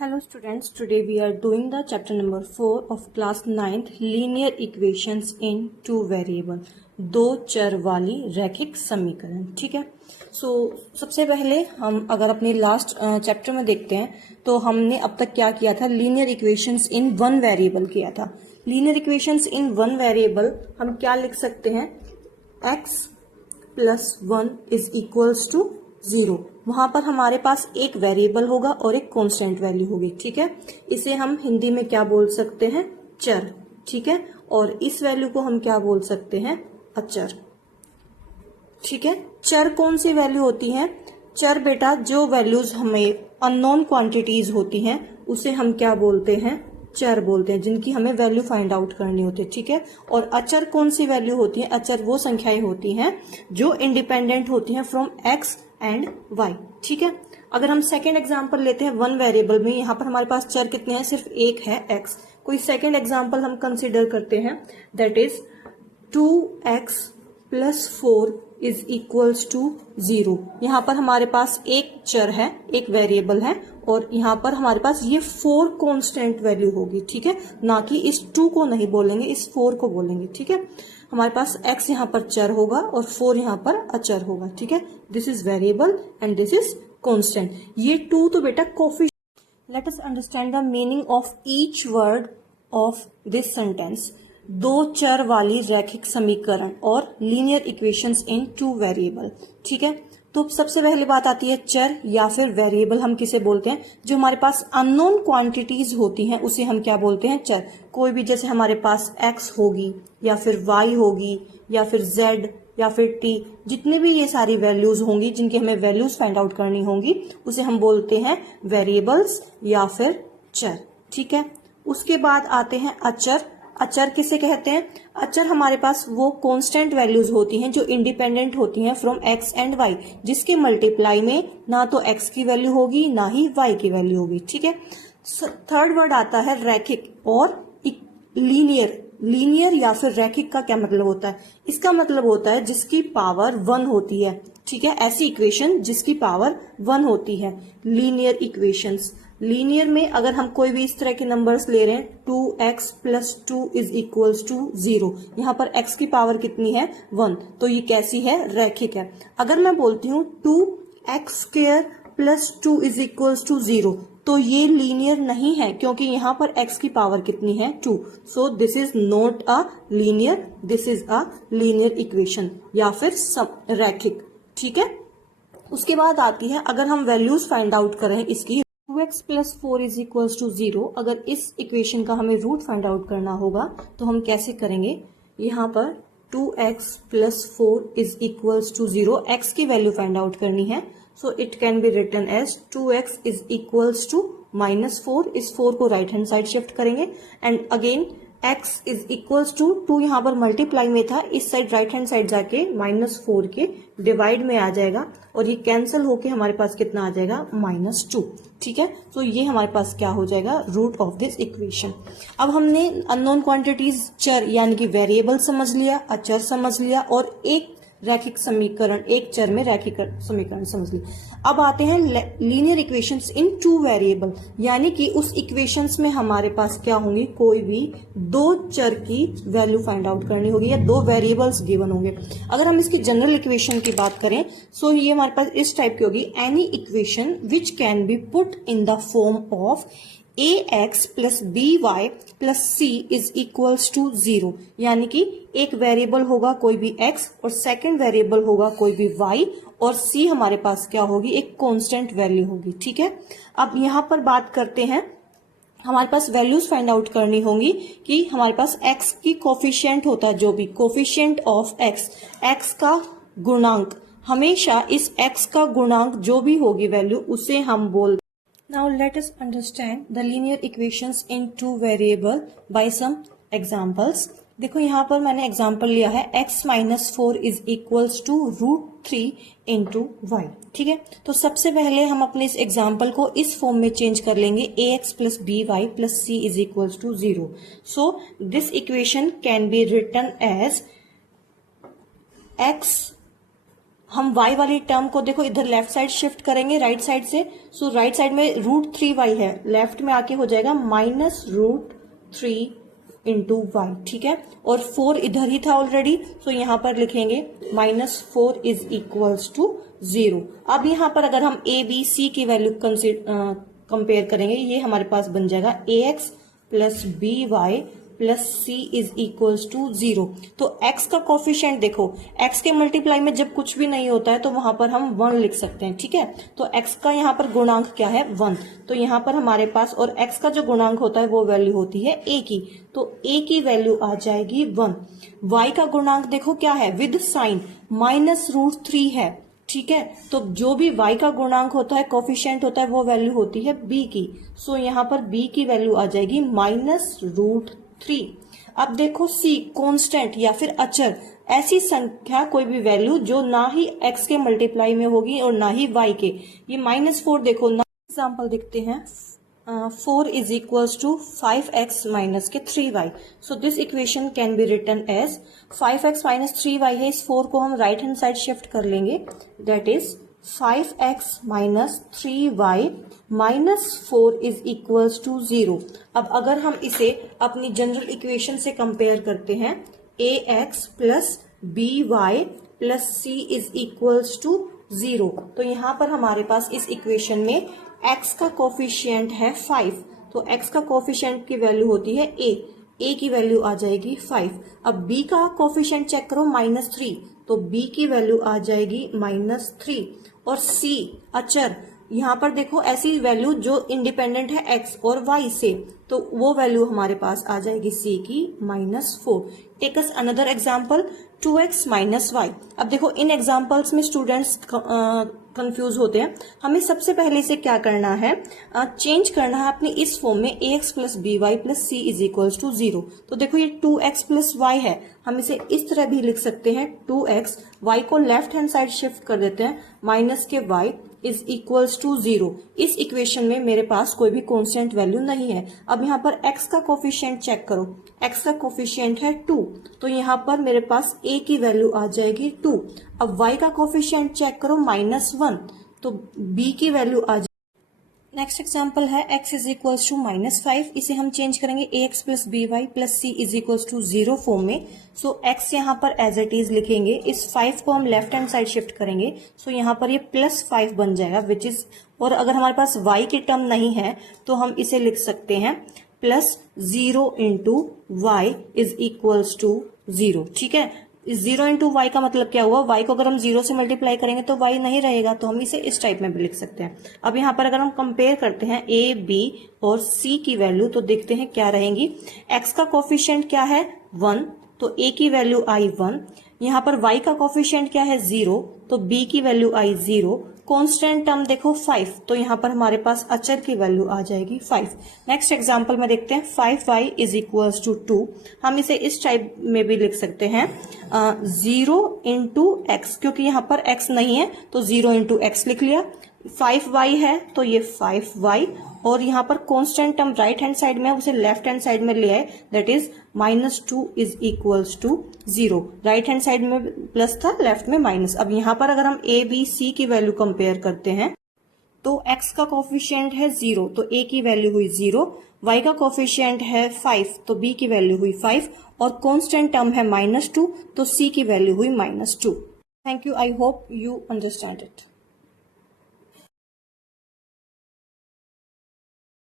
Hello students, today we are doing the chapter number 4 of class 9th linear equations in two variable, दो चर वाली रैखिक समीकरण। ठीक है, सबसे पहले हम अगर अपने लास्ट चैप्टर में देखते हैं तो हमने अब तक क्या किया था, linear equations in one variable किया था। Linear equations in one variable हम क्या लिख सकते हैं, x plus 1 is equals to 0। वहां पर हमारे पास एक वेरिएबल होगा और एक कांस्टेंट वैल्यू होगी। ठीक है, इसे हम हिंदी में क्या बोल सकते हैं, चर। ठीक है, और इस वैल्यू को हम क्या बोल सकते हैं, अचर। ठीक है, चर कौन सी वैल्यू होती है, चर बेटा जो वैल्यूज हमें अननोन क्वांटिटीज होती हैं उसे हम क्या बोलते हैं, चर बोलते हैं, जिनकी हमें वैल्यू फाइंड आउट करनी होती है। ठीक है, और अचर कौन सी वैल्यू होती है, अचर वो संख्याएं होती हैं जो इंडिपेंडेंट होती हैं फ्रॉम एक्स एंड वाई। ठीक है, अगर हम सेकेंड एग्जाम्पल लेते हैं वन वेरिएबल में, यहाँ पर हमारे पास चर कितने हैं, सिर्फ एक है, एक्स। कोई सेकेंड एग्जाम्पल हम कंसिडर करते हैं, that is 2x plus 4 is equals to 0। यहाँ पर हमारे पास एक चर है, एक वेरिएबल है, और यहाँ पर हमारे पास ये 4 कांस्टेंट वैल्यू होगी। ठीक है, ना कि इस 2 को नहीं बोलेंगे, इस 4 को बोलेंगे। ठीक है, हमारे पास x यहाँ पर चर होगा और 4 यहाँ पर अचर होगा। ठीक है, this is variable and this is constant. ये 2 तो बेटा coefficient. Let us understand the meaning of each word of this sentence. दो चर वाली रैखिक समीकरण और लीनियर इक्वेशंस इन टू वेरिएबल। ठीक है, तो सबसे पहली बात आती है चर या फिर वेरिएबल हम किसे बोलते हैं, जो हमारे पास अननोन क्वांटिटीज होती हैं उसे हम क्या बोलते हैं, चर। कोई भी, जैसे हमारे पास x होगी या फिर y होगी या फिर z या फिर t, जितने भी ये सारी वैल्यूज होंगी जिनकी हमें वैल्यूज फाइंड आउट करनी होंगी उसे हम बोलते हैं वेरिएबल्स या फिर चर। ठीक है, उसके बाद आते हैं अचर। अचर किसे कहते हैं, अचर हमारे पास वो कांस्टेंट वैल्यूज होती हैं जो इंडिपेंडेंट होती हैं फ्रॉम एक्स एंड वाई, जिसके मल्टीप्लाई में ना तो एक्स की वैल्यू होगी ना ही वाई की वैल्यू होगी। ठीक है, थर्ड वर्ड आता है रैखिक और लीनियर। लीनियर या फिर रैखिक का क्या मतलब होता है, इसका मतलब होता है जिसकी पावर 1 होती है। ठीक है, ऐसी इक्वेशन जिसकी पावर 1 होती है, लीनियर इक्वेशंस। लीनियर में अगर हम कोई भी इस तरह के नंबर्स ले रहे हैं, 2x plus 2 is equals to 0, यहाँ पर x की पावर कितनी है, 1, तो ये कैसी है, रैखिक है। अगर मैं बोलती हूँ 2x square plus 2 is equals to 0, तो ये लीनियर नहीं है क्योंकि यहाँ पर x की पावर कितनी है, 2। So this is not a linear, this is a linear equation या फिर रैखिक। ठीक है, उसके बाद आती है, अगर हम वैल्यूज फाइंड आउट करें इसकी, 2x plus 4 is equals to 0, अगर इस इक्वेशन का हमें रूट फाइंड आउट करना होगा तो हम कैसे करेंगे, यहाँ पर 2x plus 4 is equals to 0, x की वैल्यू फाइंड आउट करनी है। So it can be written as 2x is equals to -4, इस 4 को राइट हैंड साइड शिफ्ट करेंगे and again x is equals to 2, यहाँ पर मल्टीप्लाई में था, इस साइड राइट हैंड साइड जाके -4 के डिवाइड में आ जाएगा और ये कैंसिल होके हमारे पास कितना आ जाएगा, -2। ठीक है, तो ये हमारे पास क्या हो जाएगा, रूट ऑफ दिस इक्वेशन। अब हमने अननोन क्वांटिटीज चर यानी कि वेरिएबल समझ लिया, अचर समझ लिया और एक रैखिक समीकरण, एक चर में रैखिक समीकरण समझ ली। अब आते हैं लीनियर इक्वेशंस इन टू वेरिएबल, यानी कि उस इक्वेशंस में हमारे पास क्या होंगी, कोई भी दो चर की वैल्यू फाइंड आउट करनी होगी या दो वेरिएबल्स गिवन होंगे। अगर हम इसकी जनरल इक्वेशन की बात करें सो ये हमारे पास इस टाइप की होगी, any equation which can be put in the form of ax plus by plus c is equals to 0, यानी कि एक वेरिएबल होगा कोई भी x और सेकंड वेरिएबल होगा कोई भी y और c हमारे पास क्या होगी, एक कांस्टेंट वैल्यू होगी। ठीक है, अब यहाँ पर बात करते हैं, हमारे पास वैल्यूज फाइंड आउट करनी होंगी कि हमारे पास x की कोफिशिएंट होता है, जो भी कोफिशिएंट ऑफ x का गुणांक, हमेशा इस x का गुणांक जो भी होगी वैल्यू उसे हम बोलते। Now let us understand the linear equations in two variable by some examples. देखो यहाँ पर मैंने एग्जाम्पल लिया है, x minus 4 is equals to √3 into Y. ठीक है, तो सबसे पहले हम अपने इस एग्जाम्पल को इस फॉर्म में चेंज कर लेंगे, ax plus by plus c is equals to 0। So this equation can be written as x हम y वाली टर्म को देखो इधर लेफ्ट साइड शिफ्ट करेंगे राइट साइड से, सो राइट साइड में √3y है, लेफ्ट में आके हो जाएगा -√3 इंटू वाई, ठीक है। और 4 इधर ही था ऑलरेडी, सो यहाँ पर लिखेंगे -4 इज इक्वल्स टू 0। अब यहाँ पर अगर हम a b c की वैल्यू कंपेयर करेंगे, ये हमारे पास बन जाएगा ax plus B Y plus C is equals to 0। तो x का कोफिशिएंट देखो, x के मल्टीप्लाई में जब कुछ भी नहीं होता है तो वहां पर हम 1 लिख सकते हैं, ठीक है। तो x का यहाँ पर गुणांक क्या है 1, तो यहाँ पर हमारे पास, और x का जो गुणांक होता है वो वैल्यू होती है a की, तो a की वैल्यू आ जाएगी 1। y का गुणांक देखो क्या है विद साइन -√3 है, ठीक है। तो जो भी y का गुणांक होता है कोफिशिएंट होता है वो वैल्यू होती है b की, सो यहाँ पर b की वैल्यू आ जाएगी -√3। अब देखो c कांस्टेंट या फिर अचर, ऐसी संख्या कोई भी वैल्यू जो ना ही x के मल्टीप्लाई में होगी और ना ही y के। ये -4 देखो ना, एग्जाम्पल देखते हैं। 4 is equals to 5x minus के 3y, so this equation can be written as 5x minus 3y है, इस 4 को हम राइट हैंड साइड शिफ्ट कर लेंगे, that is 5x minus 3y minus 4 is equals to 0। अब अगर हम इसे अपनी जनरल इक्वेशन से कंपेयर करते हैं, ax plus by plus c is equals to 0, तो यहाँ पर हमारे पास इस इक्वेशन में x का कोफिशिएंट है 5, तो x का कोफिशिएंट की वैल्यू होती है a की वैल्यू आ जाएगी 5। अब b का कोफिशिएंट चेक करो -3, तो b की वैल्यू आ जाएगी -3। और c अचर, यहाँ पर देखो ऐसी वैल्यू जो इंडिपेंडेंट है x और y से, तो वो वैल्यू हमारे पास आ जाएगी c की -4। Take us another example 2x minus Y. अब देखो इन एग्जाम्पल्स में स्टूडेंट्स कंफ्यूज होते हैं, हमें सबसे पहले से क्या करना है, चेंज करना है अपनी इस फॉर्म में ax plus B Y plus C is equals to 0। तो देखो ये 2x प्लस वाई है, हम इसे इस तरह भी लिख सकते हैं 2x, y को लेफ्ट हैंड साइड शिफ्ट कर देते हैं, माइनस के y इज इक्वल्स टू 0। इस इक्वेशन में मेरे पास कोई भी कांस्टेंट वैल्यू नहीं है। अब यहाँ पर x का कोफिशिएंट चेक करो, x का कोफिशिएंट है 2, तो यहाँ पर मेरे पास a की वैल्यू आ जाएगी 2। अब y का कोफिशिएंट चेक करो -1, तो b की वैल्यू आ जाएगी। नेक्स्ट एग्जाम्पल है x इज इक्वल्स टू -5, इसे हम चेंज करेंगे ax plus B Y plus C is equals to 0 form में। सो x यहाँ पर एज इट इज लिखेंगे, इस 5 को हम लेफ्ट हैंड साइड शिफ्ट करेंगे, सो यहाँ पर ये +5 बन जाएगा विच इज, और अगर हमारे पास y की टर्म नहीं है तो हम इसे लिख सकते हैं +0 into y is equals to 0, ठीक है। 0 इंटू वाई का मतलब क्या हुआ, y को अगर हम 0 से मल्टीप्लाई करेंगे तो y नहीं रहेगा, तो हम इसे इस टाइप में भी लिख सकते हैं। अब यहाँ पर अगर हम कंपेयर करते हैं a, b और c की वैल्यू, तो देखते हैं क्या रहेंगी। x का कोफिशिएंट क्या है 1, तो a की वैल्यू आई 1। यहाँ पर y का कोफिशिएंट क्या है 0, तो b की वैल्यू आई 0। कांस्टेंट टर्म देखो 5, तो यहाँ पर हमारे पास अचर की वैल्यू आ जाएगी 5। नेक्स्ट एग्जांपल में देखते हैं 5y इज इक्वल्स टू 2, हम इसे इस टाइप में भी लिख सकते हैं 0 इंटू एक्स, क्योंकि यहाँ पर x नहीं है तो 0 इंटू एक्स लिख लिया। 5y है तो ये 5y, और यहाँ पर constant term right hand side में उसे लेफ्ट हैंड साइड में ले आए, that is -2 is equals to 0। Right hand side में प्लस था, लेफ्ट में माइनस। अब यहाँ पर अगर हम a b c की वैल्यू कंपेयर करते हैं, तो x का कोफिशिएंट है 0, तो a की वैल्यू हुई 0, y का कोफिशिएंट है 5, तो b की वैल्यू हुई 5, और कांस्टेंट टर्म है -2, तो c की वैल्यू हुई -2। Thank you, I hope you understand it.